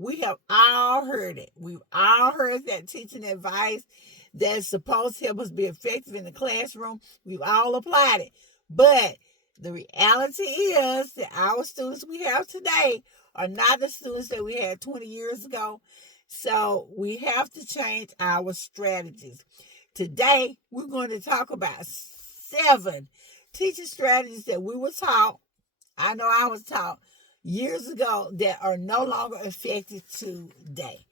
We have all heard it. We've all heard that teaching advice that's supposed to help us be effective in the classroom. We've all applied it. But the reality is that our students we have today are not the students that we had 20 years ago. So we have to change our strategies. Today, we're going to talk about 7 teaching strategies that we were taught. I know I was taught years ago that are no longer effective today.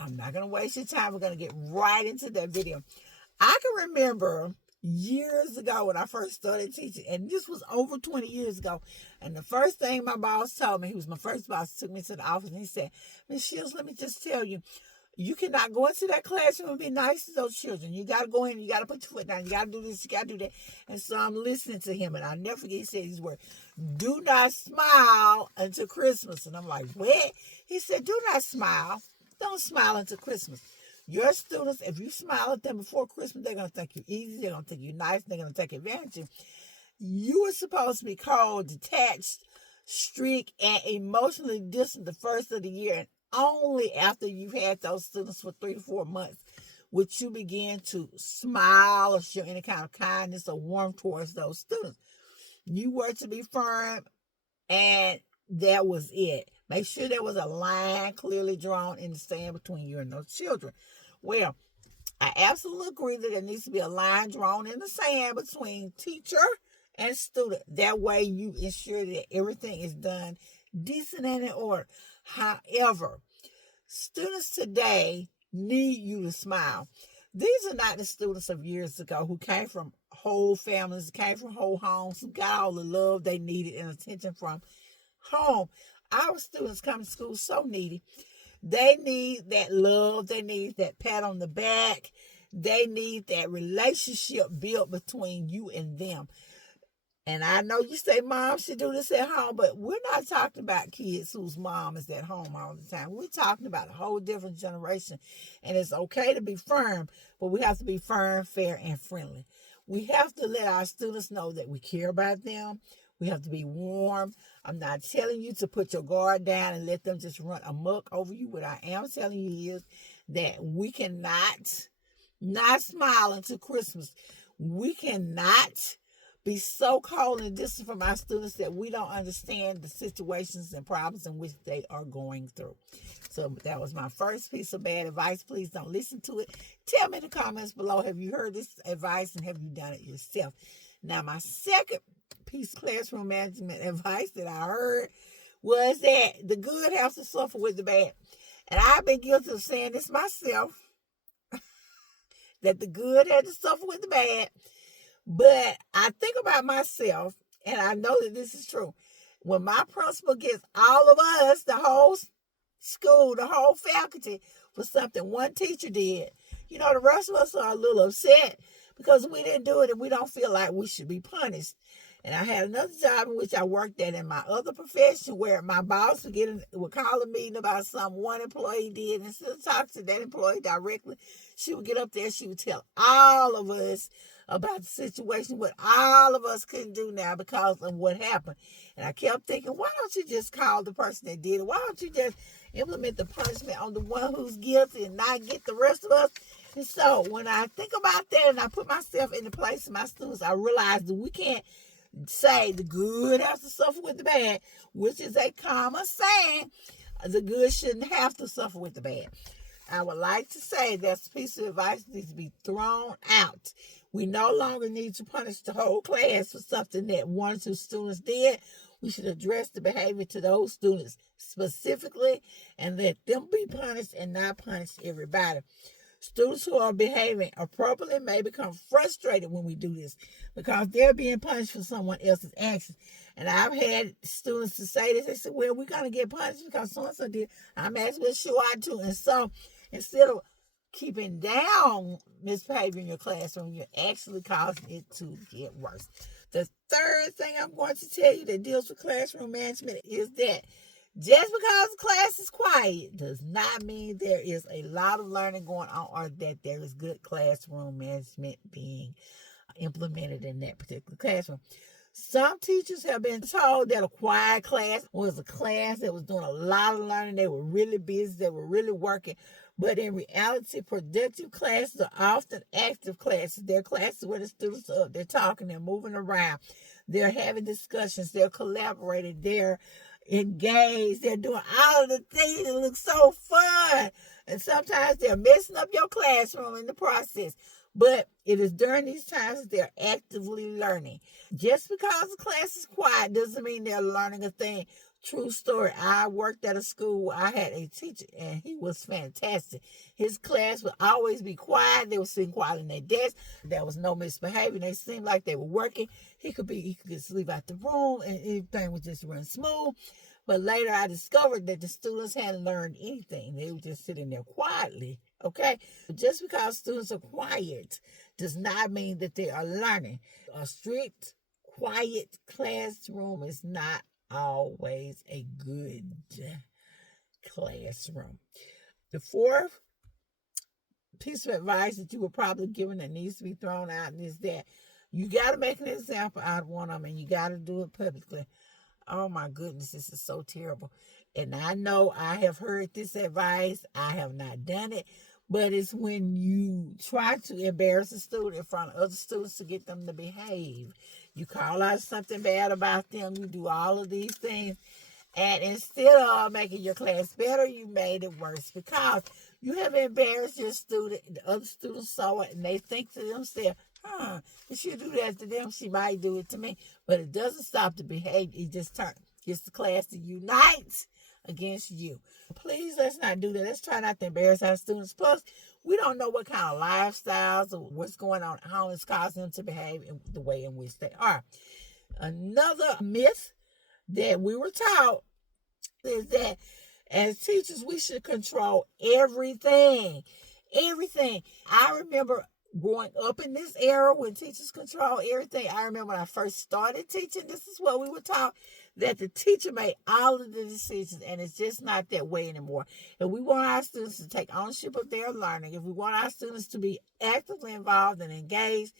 I'm not going to waste your time. We're going to get right into that video. I can remember years ago when I first started teaching, and this was over 20 years ago. And the first thing my boss told me, he was my first boss, took me to the office and he said, Miss Shields, let me just tell you, you cannot go into that classroom and be nice to those children. You got to go in, you got to put your foot down, you got to do this, you got to do that. And so I'm listening to him, and I'll never forget he said these words, do not smile until Christmas. And I'm like, what? He said, do not smile. Don't smile until Christmas. Your students, if you smile at them before Christmas, they're going to think you're easy, they're going to think you're nice, they're going to take advantage of you. You are supposed to be cold, detached, strict, and emotionally distant the first of the year, and only after you've had those students for 3 to 4 months would you begin to smile or show any kind of kindness or warmth towards those students. You were to be firm, and that was it. Make sure there was a line clearly drawn in the sand between you and those children. Well, I absolutely agree that there needs to be a line drawn in the sand between teacher and student. That way you ensure that everything is done decent and in order. However, students today need you to smile. These are not the students of years ago who came from whole families, came from whole homes, who got all the love they needed and attention from home. Our students come to school so needy. They need that love. They need that pat on the back. They need that relationship built between you and them. And I know you say mom should do this at home, but we're not talking about kids whose mom is at home all the time. We're talking about a whole different generation. And it's okay to be firm, but we have to be firm, fair, and friendly. We have to let our students know that we care about them. We have to be warm. I'm not telling you to put your guard down and let them just run amok over you. What I am telling you is that we cannot not smile until Christmas. We cannot be so cold and distant from our students that we don't understand the situations and problems in which they are going through. So that was my first piece of bad advice. Please don't listen to it. Tell me in the comments below, have you heard this advice and have you done it yourself? Now, my second piece of classroom management advice that I heard was that the good has to suffer with the bad. And I've been guilty of saying this myself, that the good had to suffer with the bad. But I think about myself, and I know that this is true. When my principal gets all of us, the whole school, the whole faculty, for something one teacher did, the rest of us are a little upset because we didn't do it and we don't feel like we should be punished. And I had another job in which I worked at in my other profession where my boss would call a meeting about something one employee did. And instead of talking to that employee directly, she would get up there, she would tell all of us about the situation, what all of us couldn't do now because of what happened. And I kept thinking, why don't you just call the person that did it? Why don't you just implement the punishment on the one who's guilty and not get the rest of us? And so when I think about that and I put myself in the place of my students, I realize that we can't say the good has to suffer with the bad, which is a common saying. The good shouldn't have to suffer with the bad. I would like to say that piece of advice needs to be thrown out. We no longer need to punish the whole class for something that one or two students did. We should address the behavior to those students specifically and let them be punished and not punish everybody. Students who are behaving appropriately may become frustrated when we do this because they're being punished for someone else's actions. And I've had students to say this. They said, well, we're going to get punished because so-and-so did. I'm asking, well, sure I do. And so instead of keeping down misbehavior in your classroom, you're actually causing it to get worse. The third thing I'm going to tell you that deals with classroom management is that just because the class is quiet does not mean there is a lot of learning going on or that there is good classroom management being implemented in that particular classroom. Some teachers have been told that a quiet class was a class that was doing a lot of learning. They were really busy. They were really working. But in reality, productive classes are often active classes. They're classes where the students are up, they're talking, they're moving around, they're having discussions, they're collaborating, they're engaged, they're doing all of the things that look so fun. And sometimes they're messing up your classroom in the process. But it is during these times that they're actively learning. Just because the class is quiet doesn't mean they're learning a thing. True story. I worked at a school where I had a teacher, and he was fantastic. His class would always be quiet. They were sitting quiet in their desk. There was no misbehavior. They seemed like they were working. He could just leave out the room, and everything was just run smooth. But later I discovered that the students hadn't learned anything. They were just sitting there quietly, okay? Just because students are quiet does not mean that they are learning. A strict, quiet classroom is not always a good classroom. The fourth piece of advice that you were probably given that needs to be thrown out is that you got to make an example out of one of them, and you got to do it publicly. Oh my goodness, this is so terrible. And I know I have heard this advice. I have not done it. But it's when you try to embarrass a student in front of other students to get them to behave. You call out something bad about them. You do all of these things. And instead of making your class better, you made it worse because you have embarrassed your student. The other students saw it and they think to themselves, if she do that to them, she might do it to me. But it doesn't stop the behavior. It just gets the class to unite against you. Please, let's not do that. Let's try not to embarrass our students. Plus, we don't know what kind of lifestyles or what's going on at home is causing them to behave in the way in which they are. Another myth that we were taught is that as teachers, we should control everything. Everything. I remember growing up in this era when teachers control everything. I remember when I first started teaching, this is what we were taught, that the teacher made all of the decisions, and it's just not that way anymore. If we want our students to take ownership of their learning, if we want our students to be actively involved and engaged,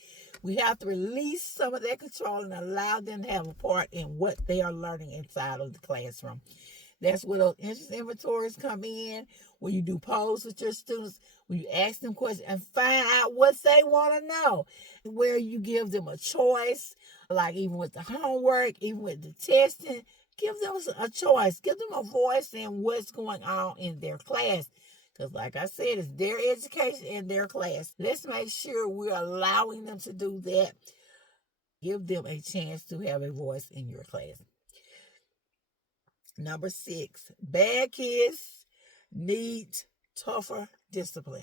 we have to release some of their control and allow them to have a part in what they are learning inside of the classroom. That's where those interest inventories come in, where you do polls with your students, where you ask them questions and find out what they want to know, where you give them a choice, like even with the homework, even with the testing, give them a choice, give them a voice in what's going on in their class. Because like I said, it's their education in their class. Let's make sure we're allowing them to do that. Give them a chance to have a voice in your class. Number 6, bad kids need tougher discipline.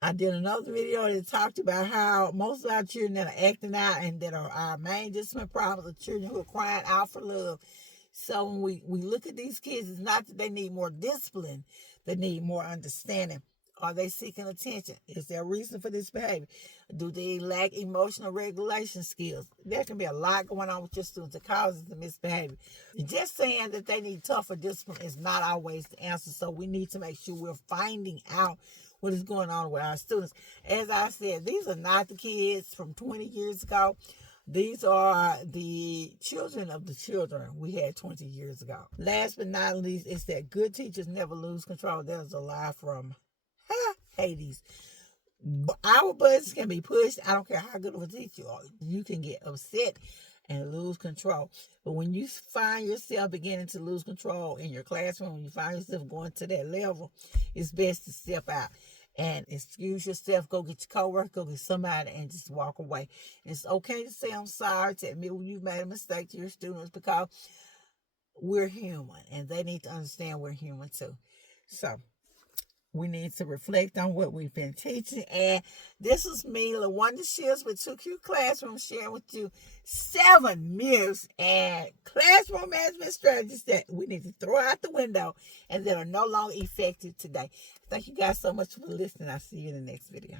I did another video that talked about how most of our children that are acting out and that are our main discipline problems are children who are crying out for love. So when we look at these kids, it's not that they need more discipline, they need more understanding. Are they seeking attention? Is there a reason for this behavior? Do they lack emotional regulation skills? There can be a lot going on with your students that causes the misbehavior. Just saying that they need tougher discipline is not always the answer. So we need to make sure we're finding out what is going on with our students. As I said, these are not the kids from 20 years ago. These are the children of the children we had 20 years ago. Last but not least, it's that good teachers never lose control. There's a lie from Hades. Our buttons can be pushed. I don't care how good of a teacher you are. You can get upset and lose control. But when you find yourself beginning to lose control in your classroom, when you find yourself going to that level, it's best to step out and excuse yourself. Go get your coworker, go get somebody, and just walk away. It's okay to say I'm sorry, to admit when you've made a mistake to your students, because we're human and they need to understand we're human too. So we need to reflect on what we've been teaching. And this is me, LaWanda Shields, with 2Q Classroom, sharing with you 7 myths and classroom management strategies that we need to throw out the window and that are no longer effective today. Thank you guys so much for listening. I'll see you in the next video.